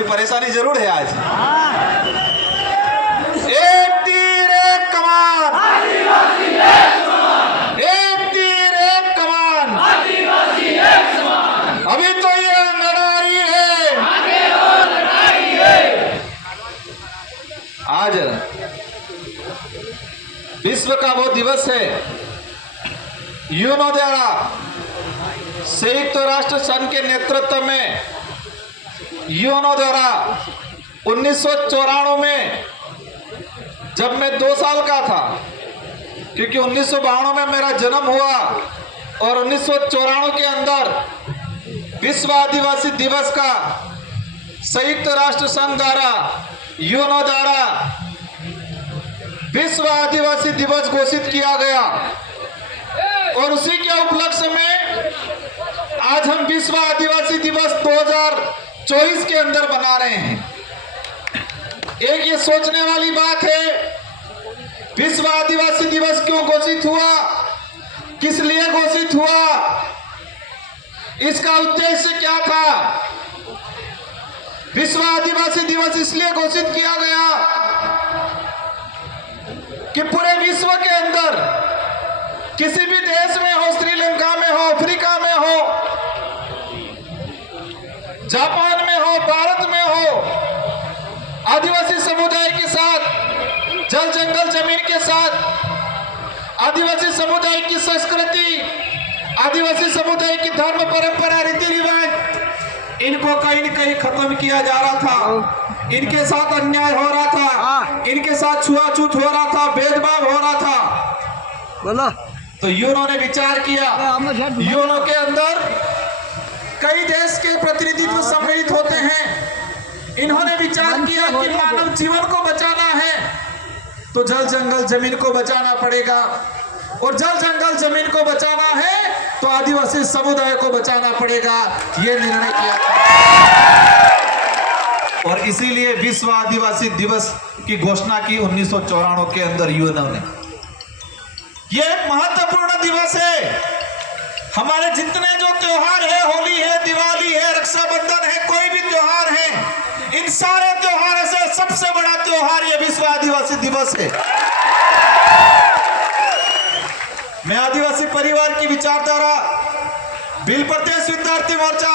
थोड़ी परेशानी जरूर है आज। एक तीर एक कमान, आदिवासी एक समान, एक तीर एक कमान, आदिवासी एक समान, अभी तो ये लड़ाई है, आगे और लड़ाई है। आज विश्व का वो दिवस है, यूनो द्वारा संयुक्त राष्ट्र संघ के नेतृत्व में यूनो द्वारा 1994 में, जब मैं 2 साल का था, क्योंकि 1992 में मेरा जन्म हुआ और 1994 के अंदर विश्व आदिवासी दिवस का संयुक्त राष्ट्र संघ द्वारा यूनो द्वारा विश्व आदिवासी दिवस घोषित किया गया। और उसी के उपलक्ष्य में आज हम विश्व आदिवासी दिवस 2024 के अंदर बना रहे हैं। एक ये सोचने वाली बात है, विश्व आदिवासी दिवस क्यों घोषित हुआ, किस लिए घोषित हुआ, इसका उद्देश्य क्या था। विश्व आदिवासी दिवस इसलिए घोषित किया गया कि पूरे विश्व के अंदर किसी भी देश में हो, श्रीलंका में हो, अफ्रीका में हो, जापान में हो, भारत में हो, आदिवासी समुदाय के साथ, जल जंगल जमीन के साथ आदिवासी समुदाय की संस्कृति, आदिवासी समुदाय की धर्म परंपरा रीति रिवाज, इनको कहीं न कहीं खत्म किया जा रहा था। इनके साथ अन्याय हो रहा था, इनके साथ छुआछूत हो रहा था, भेदभाव हो रहा था। बोलो। तो यूनो ने विचार किया, यूनो के अंदर कई देश के प्रतिनिधित्व सम्मिलित होते हैं। इन्होंने विचार किया कि मानव जीवन को बचाना है तो जल जंगल जमीन को बचाना पड़ेगा, और जल जंगल जमीन को बचाना है तो आदिवासी समुदाय को बचाना पड़ेगा। ये निर्णय किया था और इसीलिए विश्व आदिवासी दिवस की घोषणा की 1994 के अंदर यूएनओ ने। यह एक महत्वपूर्ण दिवस है। हमारे जितने जो त्योहार है, होली है, दिवाली है, रक्षाबंधन है, कोई भी त्योहार है, इन सारे त्योहारों से सबसे बड़ा त्योहार यह विश्व आदिवासी दिवस है। मैं आदिवासी परिवार की विचारधारा, बिल प्रदेश विद्यार्थी मोर्चा,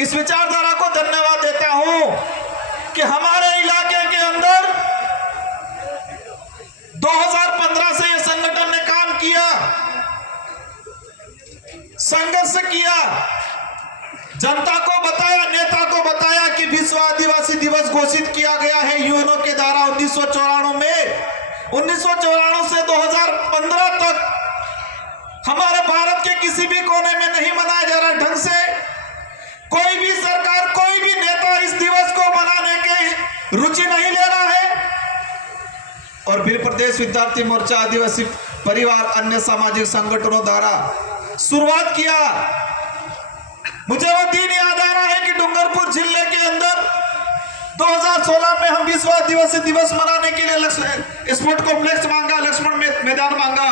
इस विचारधारा को धन्यवाद देता हूं कि हमारे इलाके के अंदर 2015 से यह संगठन ने काम किया, संघर्ष किया, जनता को बताया, नेता को बताया कि विश्व आदिवासी दिवस घोषित किया गया है यूएनओ के द्वारा 1994 में। 1994 से 2015 तक हमारे भारत के किसी भी कोने में नहीं मनाया जा रहा ढंग से। कोई भी सरकार, कोई भी नेता इस दिवस को मनाने की रुचि नहीं ले रहा है। और बिल प्रदेश विद्यार्थी मोर्चा, आदिवासी परिवार, अन्य सामाजिक संगठनों द्वारा शुरुआत किया। मुझे वो दिन याद आ रहा है कि डूंगरपुर जिले के अंदर 2016 में हम विश्व आदिवासी दिवस मनाने के लिए स्पोर्ट कॉम्प्लेक्स मांगा, लक्ष्मण मैदान मांगा,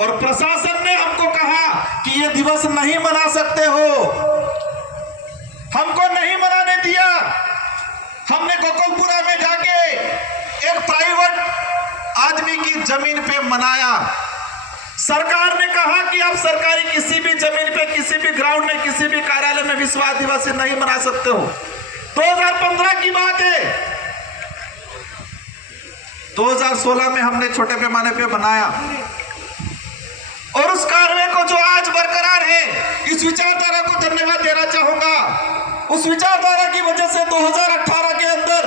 और प्रशासन ने हमको कहा कि ये दिवस नहीं मना सकते हो, हमको नहीं मनाने दिया। हमने गोकुलपुरा में जाके एक प्राइवेट आदमी की जमीन पे मनाया। सरकार ने कहा कि आप सरकारी किसी भी जमीन पे, किसी भी ग्राउंड में, किसी भी कार्यालय में विश्व आदिवासी नहीं मना सकते हो। 2015 की बात है। 2016 में हमने छोटे पैमाने पे बनाया, और उस कार्य को जो आज बरकरार है, इस विचारधारा को धन्यवाद देना चाहूंगा। उस विचारधारा की वजह से 2018 के अंदर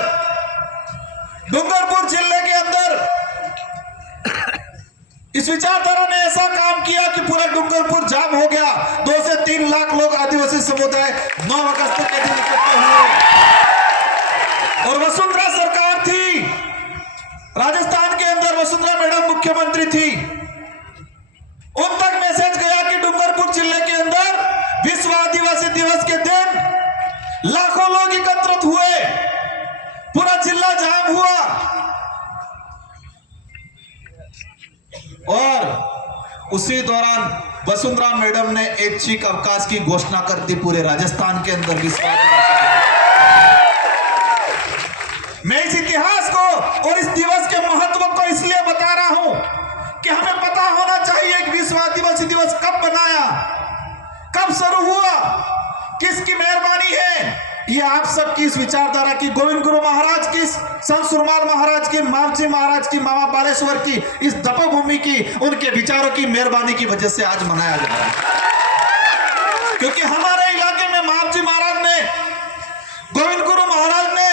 डूंगरपुर जिले के अंदर इस विचारधारा ने ऐसा काम किया कि पूरा डूंगरपुर जाम हो गया। 2 से 3 लाख लोग आदिवासी समुदाय 9 अगस्त के दिन इकट्ठे हुए, और वसुंधरा सरकार थी, राजस्थान के अंदर वसुंधरा मैडम मुख्यमंत्री थी। उन तक मैसेज गया कि डूंगरपुर जिले के अंदर विश्व आदिवासी दिवस के दिन लाखों लोग एकत्रित हुए, पूरा जिला जाम हुआ, और उसी दौरान वसुंधरा मैडम ने ऐच्छिक अवकाश की घोषणा कर दी पूरे राजस्थान के अंदर विश्व आदिवासी दिवस। मैं इस इतिहास को और इस दिवस के महत्व को इसलिए बता रहा हूं कि हमें पता होना चाहिए कि विश्व आदिवासी दिवस कब बनाया, कब शुरू हुआ, किसकी मेहरबानी है। ये आप सबकी इस विचारधारा की, गोविंद गुरु महाराज की, संत सुरमाल महाराज की, मावजी महाराज की, मामा बालेश्वर की, इस तपोभूमि की, उनके विचारों की मेहरबानी की वजह से आज मनाया जा रहा है। क्योंकि हमारे इलाके में मावजी महाराज ने, गोविंद गुरु महाराज ने,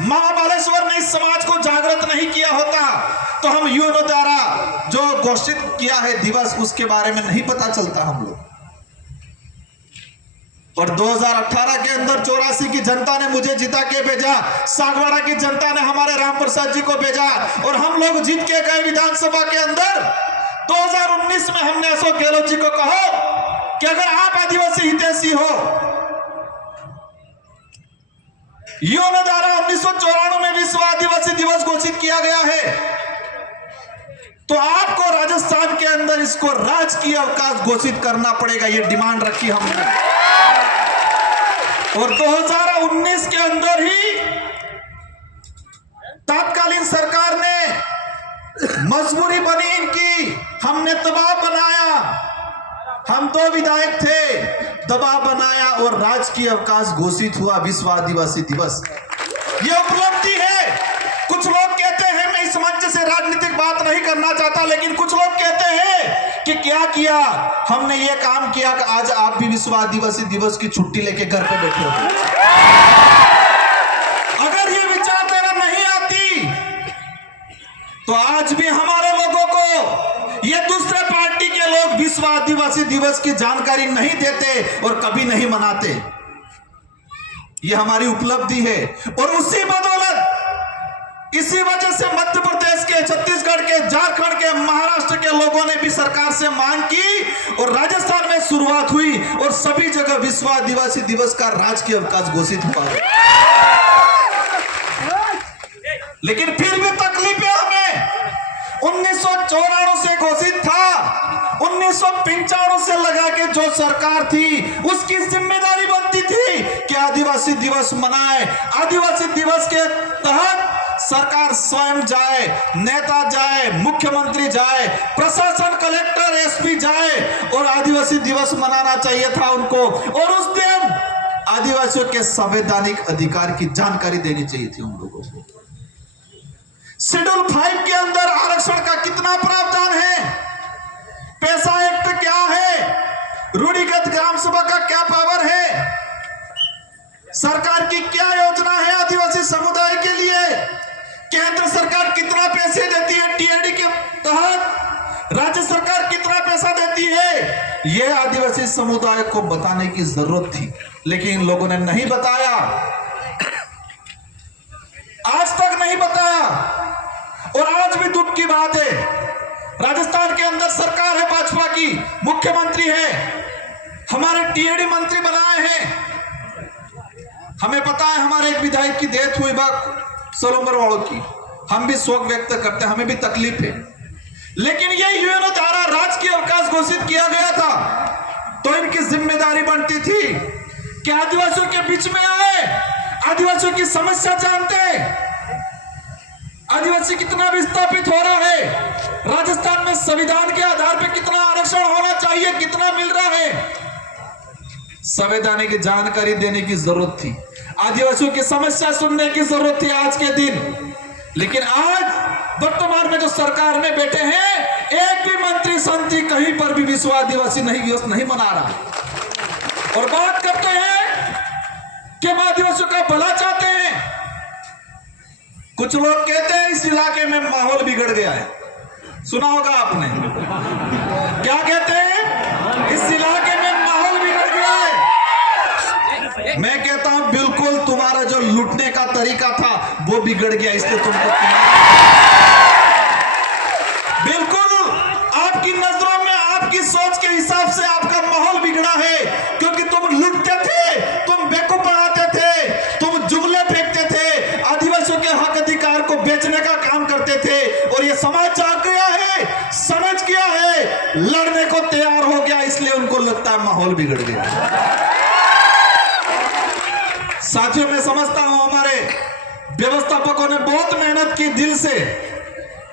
मामा बालेश्वर ने इस समाज को जागृत नहीं किया होता तो हम यूनो द्वारा जो घोषित किया है दिवस, उसके बारे में नहीं पता चलता हम लोग। और 2018 के अंदर 84 की जनता ने मुझे जिता के भेजा, सागवाड़ा की जनता ने हमारे राम प्रसाद जी को भेजा और हम लोग जीत के गए विधानसभा के अंदर। 2019 में हमने अशोक गहलोत जी को कहा कि अगर आप आदिवासी हितैषी हो, यूनो द्वारा 1994 में विश्व आदिवासी दिवस घोषित किया गया है, तो आपको राजस्थान के अंदर इसको राजकीय अवकाश घोषित करना पड़ेगा। ये डिमांड रखी हमने और 2019 के अंदर ही तत्कालीन सरकार ने मजबूरी बनी इनकी, हमने दबाव बनाया, हम 2 विधायक थे, दबाव बनाया और राजकीय अवकाश घोषित हुआ विश्व आदिवासी दिवस। यह उपलब्धि है। कुछ लोग कहते हैं, मैं इस मंच से राजनीतिक बात नहीं करना चाहता, लेकिन कुछ लोग कहते हैं कि क्या किया हमने, ये काम किया कि आज आप भी विश्व आदिवासी दिवस की छुट्टी लेके घर पे बैठे हो। अगर ये विचारधारा नहीं आती तो आज भी हमारे लोगों को, ये दूसरे पार्टी के लोग विश्व आदिवासी दिवस की जानकारी नहीं देते और कभी नहीं मनाते। ये हमारी उपलब्धि है और उसी बदौलत, इसी वजह से मध्य प्रदेश के, छत्तीसगढ़ के, झारखंड के, महाराष्ट्र के लोगों ने भी सरकार से मांग की और राजस्थान में शुरुआत हुई और सभी जगह विश्व आदिवासी दिवस का राजकीय अवकाश घोषित हुआ है। लेकिन फिर भी तकलीफ है हमें। 1994 से घोषित था, 1995 से लगा के जो सरकार थी उसकी जिम्मेदारी बनती थी कि आदिवासी दिवस मनाए। आदिवासी दिवस के तहत सरकार स्वयं जाए, नेता जाए, मुख्यमंत्री जाए, प्रशासन, कलेक्टर, एसपी जाए और आदिवासी दिवस मनाना चाहिए था उनको। और उस दिन आदिवासियों के संवैधानिक अधिकार की जानकारी देनी चाहिए थी उन लोगों को। शेड्यूल 5 के अंदर आरक्षण का कितना प्रावधान है, पैसा एक्ट क्या है, रूढ़िगत ग्राम सभा का क्या पावर है, सरकार की क्या योजना है आदिवासी समुदाय के लिए, केंद्र सरकार कितना पैसे देती है टीएडी के तहत, राज्य सरकार कितना पैसा देती है, यह आदिवासी समुदाय को बताने की जरूरत थी, लेकिन इन लोगों ने नहीं बताया, आज तक नहीं बताया। और आज भी दुख की बात है, राजस्थान के अंदर सरकार है भाजपा की, मुख्यमंत्री है, हमारे टीएडी मंत्री बनाए हैं। हमें पता है हमारे एक विधायक की डेथ हुई सोलंबर वालों की, हम भी शोक व्यक्त करते हैं, हमें भी तकलीफ है। लेकिन ये यूएनओ द्वारा राजकीय अवकाश घोषित किया गया था तो इनकी जिम्मेदारी बनती थी कि आदिवासियों के बीच में आए, आदिवासियों की समस्या जानते, आदिवासी कितना विस्थापित हो रहा है, राजस्थान में संविधान के आधार पर कितना आरक्षण होना चाहिए, कितना मिल रहा है, संवैधानिक जानकारी देने की जरूरत थी, आदिवासियों की समस्या सुनने की जरूरत थी आज के दिन। लेकिन आज वर्तमान में जो सरकार में बैठे हैं, एक भी मंत्री संतरी कहीं पर भी विश्व आदिवासी दिवस नहीं मना रहा और बात करते हैं कि हम आदिवासियों का भला चाहते हैं। कुछ लोग कहते हैं इस इलाके में माहौल बिगड़ गया है, सुना होगा आपने, क्या कहते हैं, इस इलाके में माहौल बिगड़ गया है। मैं कहता हूं बिल्कुल तुम्हारा जो लूटने का तरीका था वो बिगड़ गया, इसलिए तुमको बिल्कुल आपकी नजरों में, आपकी सोच के हिसाब से आपका माहौल बिगड़ा है, क्योंकि तुम लूटते थे, तुम बेवकूफ बनाते थे, तुम जुमले फेंकते थे, आदिवासियों के हक अधिकार को बेचने का काम करते थे और ये समाज जाग गया है, समझ गया है, लड़ने को तैयार हो गया, इसलिए उनको लगता है माहौल बिगड़ गया। साथियों, मैं समझता हूं हमारे व्यवस्थापकों ने बहुत मेहनत की, दिल से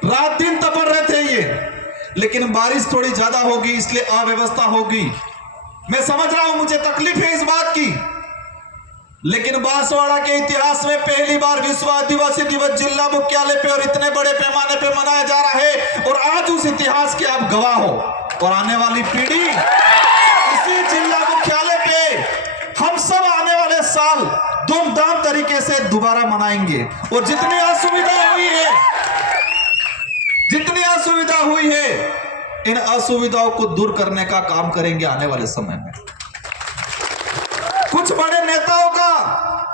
रात दिन तपड़ रहे थे ये, लेकिन बारिश थोड़ी ज्यादा होगी इसलिए अव्यवस्था होगी। मैं समझ रहा हूं, मुझे तकलीफ है इस बात की, लेकिन बांसवाड़ा के इतिहास में पहली बार विश्व आदिवासी दिवस जिला मुख्यालय पे और इतने बड़े पैमाने पे मनाया जा रहा है, और आज उस इतिहास के आप गवाह हो। और आने वाली पीढ़ी इसी जिला मुख्यालय पे हम सब आने वाले साल धूमधाम तरीके से दोबारा मनाएंगे। और जितनी असुविधा हुई है, इन असुविधाओं को दूर करने का काम करेंगे आने वाले समय में। कुछ बड़े नेताओं का,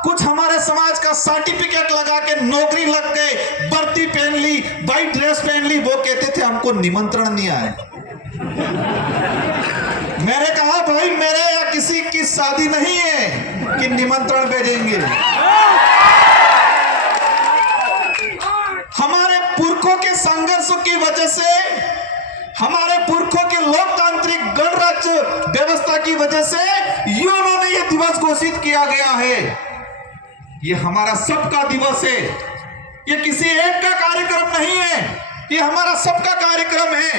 कुछ हमारे समाज का सर्टिफिकेट लगा के नौकरी लग गए, वर्दी पहन ली, वाइट ड्रेस पहन ली, वो कहते थे हमको निमंत्रण नहीं आए। मैंने कहा भाई मेरे या किसी की शादी नहीं है कि निमंत्रण भेजेंगे। हमारे पुरखों के संघर्षों की वजह से, हमारे पुरखों के लोकतांत्रिक गणराज्य व्यवस्था की वजह से यूएनओ ने यह दिवस घोषित किया गया है। यह हमारा सबका दिवस है, यह किसी एक का कार्यक्रम नहीं है, यह हमारा सबका कार्यक्रम है।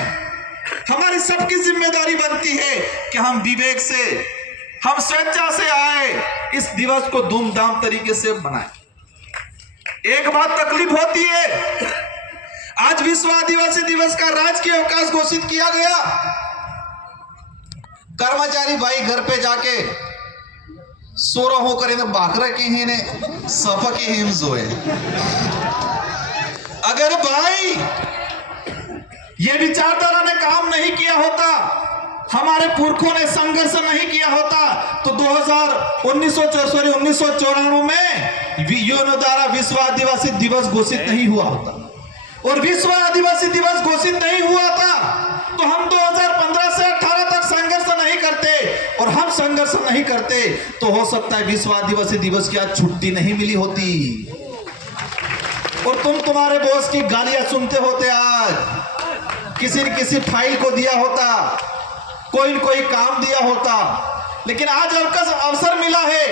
हमारी सबकी जिम्मेदारी बनती है कि हम विवेक से, हम स्वेच्छा से आए, इस दिवस को धूमधाम तरीके से मनाएं। एक बात तकलीफ होती है, आज विश्व आदिवासी दिवस का राजकीय अवकाश घोषित किया गया। कर्मचारी भाई घर पे जाके सोरो होकर इन्हें बाकरा की ही ने सफा की हिम जोए। अगर भाई ये विचारधारा ने काम नहीं किया होता, हमारे पुरखों ने संघर्ष नहीं किया होता, तो 1994 में यूएनओ द्वारा विश्व आदिवासी दिवस घोषित नहीं हुआ होता। और विश्व आदिवासी दिवस घोषित नहीं हुआ था तो हम 2015 से 18 तक संघर्ष नहीं करते, और हम संघर्ष नहीं करते तो हो सकता है विश्व आदिवासी दिवस की आज छुट्टी नहीं मिली होती, और तुम तुम्हारे बॉस की गालियां सुनते होते। आज किसी न किसी फाइल को दिया होता, कोई न कोई काम दिया होता, लेकिन आज अवसर मिला है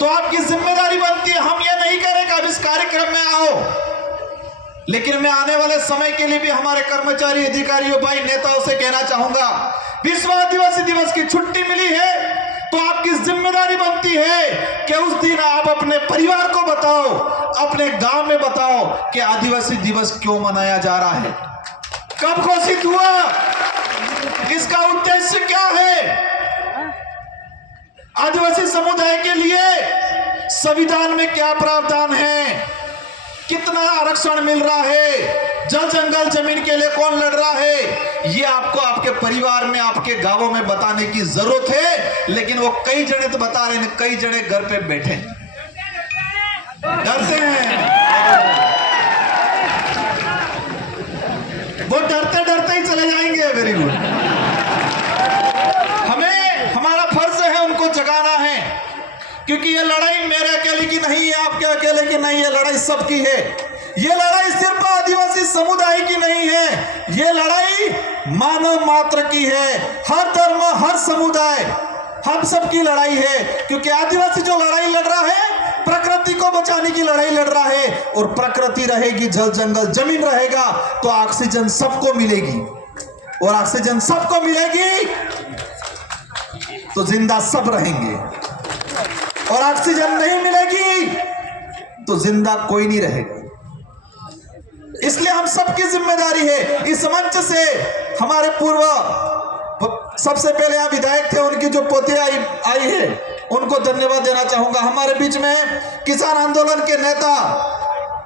तो आपकी जिम्मेदारी बनती है। हम ये नहीं कह रहे कि आप इस कार्यक्रम में आओ, लेकिन मैं आने वाले समय के लिए भी हमारे कर्मचारी, अधिकारियों, भाई, नेताओं से कहना चाहूंगा, विश्व आदिवासी दिवस की छुट्टी मिली है तो आपकी जिम्मेदारी बनती है कि उस दिन आप अपने परिवार को बताओ, अपने गांव में बताओ कि आदिवासी दिवस क्यों मनाया जा रहा है, कब घोषित हुआ, इसका उद्देश्य क्या है, आदिवासी समुदाय के लिए संविधान में क्या प्रावधान है, कितना आरक्षण मिल रहा है, जल जंगल जमीन के लिए कौन लड़ रहा है, ये आपको आपके परिवार में, आपके गांवों में बताने की जरूरत है। लेकिन वो कई जने तो बता रहे हैं, कई जने घर पे बैठे डरते हैं, वो डरते डरते ही चले जाएंगे। Very good. हमें, हमारा फर्ज है उनको जगाना है, क्योंकि ये लड़ाई मेरे अकेले की नहीं है, आपके अकेले की नहीं है, लड़ाई सबकी है। ये लड़ाई सिर्फ आदिवासी समुदाय की नहीं है, ये लड़ाई मानव मात्र की है। हर धर्म, हर समुदाय, हम सबकी लड़ाई है, क्योंकि आदिवासी जो लड़ाई लड़ रहा है प्रकृति को बचाने की लड़ाई लड़ रहा है, और प्रकृति रहेगी, जल जंगल जमीन रहेगा तो ऑक्सीजन सबको मिलेगी, और ऑक्सीजन सबको मिलेगी तो जिंदा सब रहेंगे, और ऑक्सीजन नहीं मिलेगी तो जिंदा कोई नहीं रहेगा। इसलिए हम सबकी जिम्मेदारी है। इस मंच से हमारे पूर्व, सबसे पहले यहाँ विधायक थे, उनकी जो पोती आई है उनको धन्यवाद देना चाहूंगा। हमारे बीच में किसान आंदोलन के नेता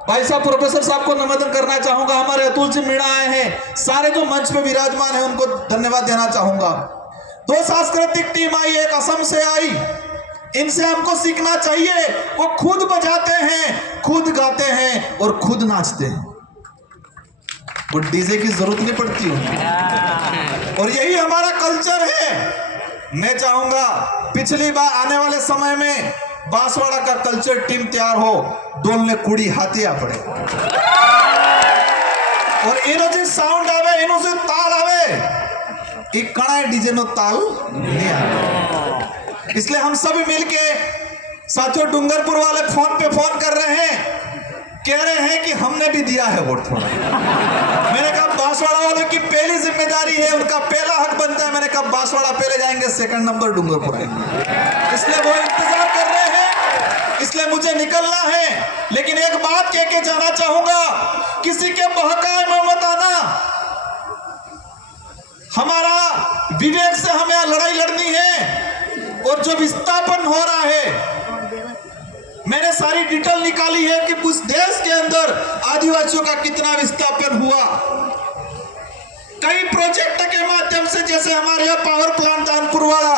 भाई साहब, प्रोफेसर साहब को निवेदन करना चाहूंगा। हमारे अतुल जी मीणा आए हैं, सारे जो मंच पे विराजमान है उनको धन्यवाद देना चाहूंगा। 2 सांस्कृतिक टीम आई, एक असम से आई, इनसे हमको सीखना चाहिए। वो खुद बजाते हैं, खुद गाते हैं और खुद नाचते हैं, वो डीजे की जरूरत नहीं पड़ती उनको, और यही हमारा कल्चर है। मैं चाहूंगा पिछली बार, आने वाले समय में बांसवाड़ा का कल्चर टीम तैयार हो, डोलने कुड़ी हाथिया पड़े, और इनो जो साउंड आवे, इनो से ताल आवे, एक कड़ा डीजे नो ताल नहीं आवे। इसलिए हम सब मिलके, साथियों डूंगरपुर वाले फोन पे फोन कर रहे हैं, कह रहे हैं कि हमने भी दिया है वोट थोड़ा। मैंने कहा बांसवाड़ा वालों की पहली जिम्मेदारी है, उनका पहला हक बनता है। मैंने कहा बांसवाड़ा पहले जाएंगे, सेकंड नंबर डूंगरपुर आएंगे। इसलिए वो इंतजार कर रहे हैं, इसलिए मुझे निकलना है। लेकिन एक बात कह के जाना चाहूंगा, किसी के बहकाए में मत आना। हमारा विवेक से हमें लड़ाई लड़नी है। और जो विस्थापन हो रहा है, मैंने सारी डिटेल निकाली है कि उस देश के अंदर आदिवासियों का कितना विस्थापन हुआ। कई प्रोजेक्ट के माध्यम से, जैसे हमारे यहाँ पावर प्लांट दानपुर वाला,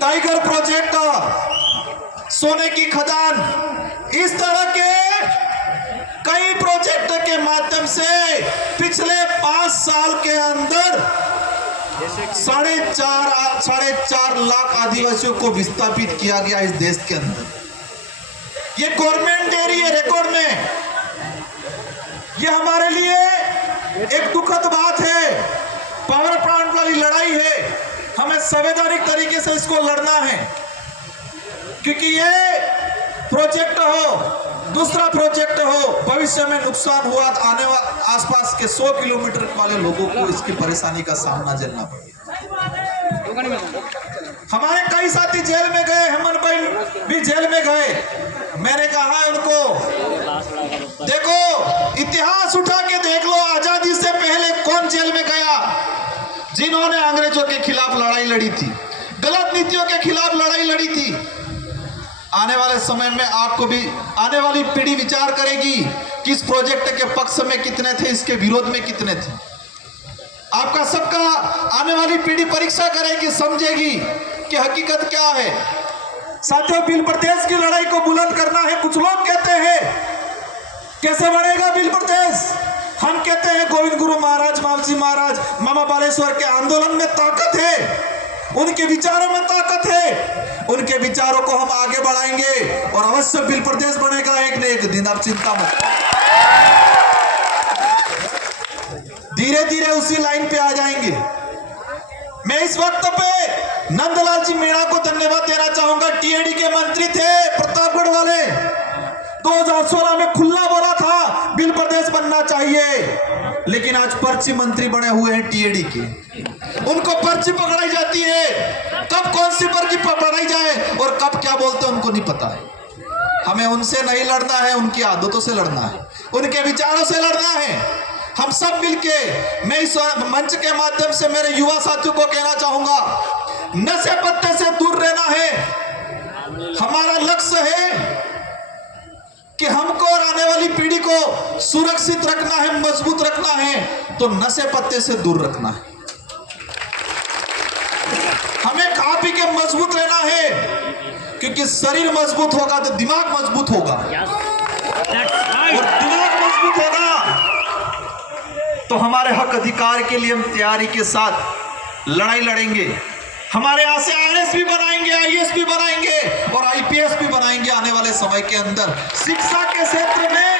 टाइगर प्रोजेक्ट, सोने की खदान, इस तरह के कई प्रोजेक्ट के माध्यम से पिछले 5 साल के अंदर 4.5 लाख आदिवासियों को विस्थापित किया गया इस देश के अंदर। ये गवर्नमेंट दे रही है रिकॉर्ड में। ये हमारे लिए एक दुखद बात है। पावर प्लांट वाली लड़ाई है, हमें संवैधानिक तरीके से इसको लड़ना है, क्योंकि ये प्रोजेक्ट हो, दूसरा प्रोजेक्ट हो, भविष्य में नुकसान हुआ आने वाले आसपास के 100 किलोमीटर वाले लोगों को इसकी परेशानी का सामना झेलना पड़ेगा। हमारे कई साथी जेल में गए, हेमंत भाई भी जेल में गए। मैंने कहा उनको, देखो इतिहास उठा के देख लो, आजादी से पहले कौन जेल में गया? जिन्होंने अंग्रेजों के खिलाफ लड़ाई लड़ी थी, गलत नीतियों के खिलाफ लड़ाई लड़ी थी। आने वाले समय में आपको भी, आने वाली पीढ़ी विचार करेगी कि इस प्रोजेक्ट के पक्ष में कितने थे, इसके विरोध में कितने थे। आपका सबका आने वाली पीढ़ी परीक्षा करेगी, समझेगी कि हकीकत क्या है। साथियों, बिल प्रदेश की लड़ाई को बुलंद करना है। कुछ लोग कहते हैं कैसे बढ़ेगा बिल प्रदेश? हम कहते हैं गोविंद गुरु महाराज, मावजी महाराज, मामा बालेश्वर के आंदोलन में ताकत है, उनके विचारों में ताकत है। उनके विचारों को हम आगे बढ़ाएंगे और अवश्य बिल प्रदेश बनेगा एक न एक दिन, आप चिंता मत। धीरे धीरे उसी लाइन पे आ जाएंगे। मैं इस वक्त पे नंदलाल जी मीणा को धन्यवाद देना चाहूंगा। टीएडी के मंत्री थे प्रतापगढ़ वाले, 2016 में खुला बोला था बिल प्रदेश बनना चाहिए, लेकिन आज पर्ची मंत्री बने हुए हैं टीएडी के। उनको पर्ची पकड़ाई जाती है, कब कौन सी पर्ची पकड़ाई जाए और कब क्या बोलते हैं उनको नहीं पता है। हमें उनसे नहीं लड़ना है, उनकी आदतों से लड़ना है, उनके विचारों से लड़ना है। हम सब मिलके, मैं इस मंच के माध्यम से मेरे युवा साथियों को कहना चाहूंगा, नशे पत्ते से दूर रहना है। हमारा लक्ष्य है कि हमको और आने वाली पीढ़ी को सुरक्षित रखना है, मजबूत रखना है, तो नशे पत्ते से दूर रखना है। हमें खा पी के मजबूत रहना है, क्योंकि शरीर मजबूत होगा तो दिमाग मजबूत होगा, और दिमाग मजबूत होगा तो हमारे हक अधिकार के लिए हम तैयारी के साथ लड़ाई लड़ेंगे। हमारे यहाँ से आईएएस भी बनाएंगे, आईएएस भी बनाएंगे और आईपीएस भी बनाएंगे आने वाले समय के अंदर। शिक्षा के क्षेत्र में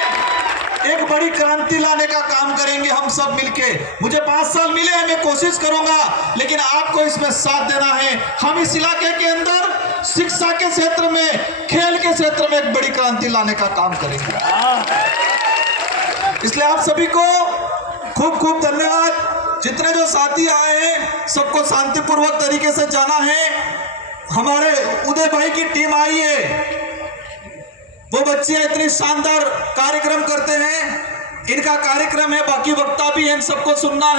एक बड़ी क्रांति लाने का काम करेंगे हम सब मिलके। मुझे 5 साल मिले हैं, मैं कोशिश करूंगा, लेकिन आपको इसमें साथ देना है। हम इस इलाके के अंदर शिक्षा के क्षेत्र में, खेल के क्षेत्र में एक बड़ी क्रांति लाने का काम करेंगे। इसलिए आप सभी को खूब खूब धन्यवाद। जितने जो साथी आए हैं सबको शांतिपूर्वक तरीके से जाना है। हमारे उदय भाई की टीम आई है, वो बच्चियां इतनी शानदार कार्यक्रम करते हैं, इनका कार्यक्रम है, बाकी वक्ता भी है, इन सबको सुनना है।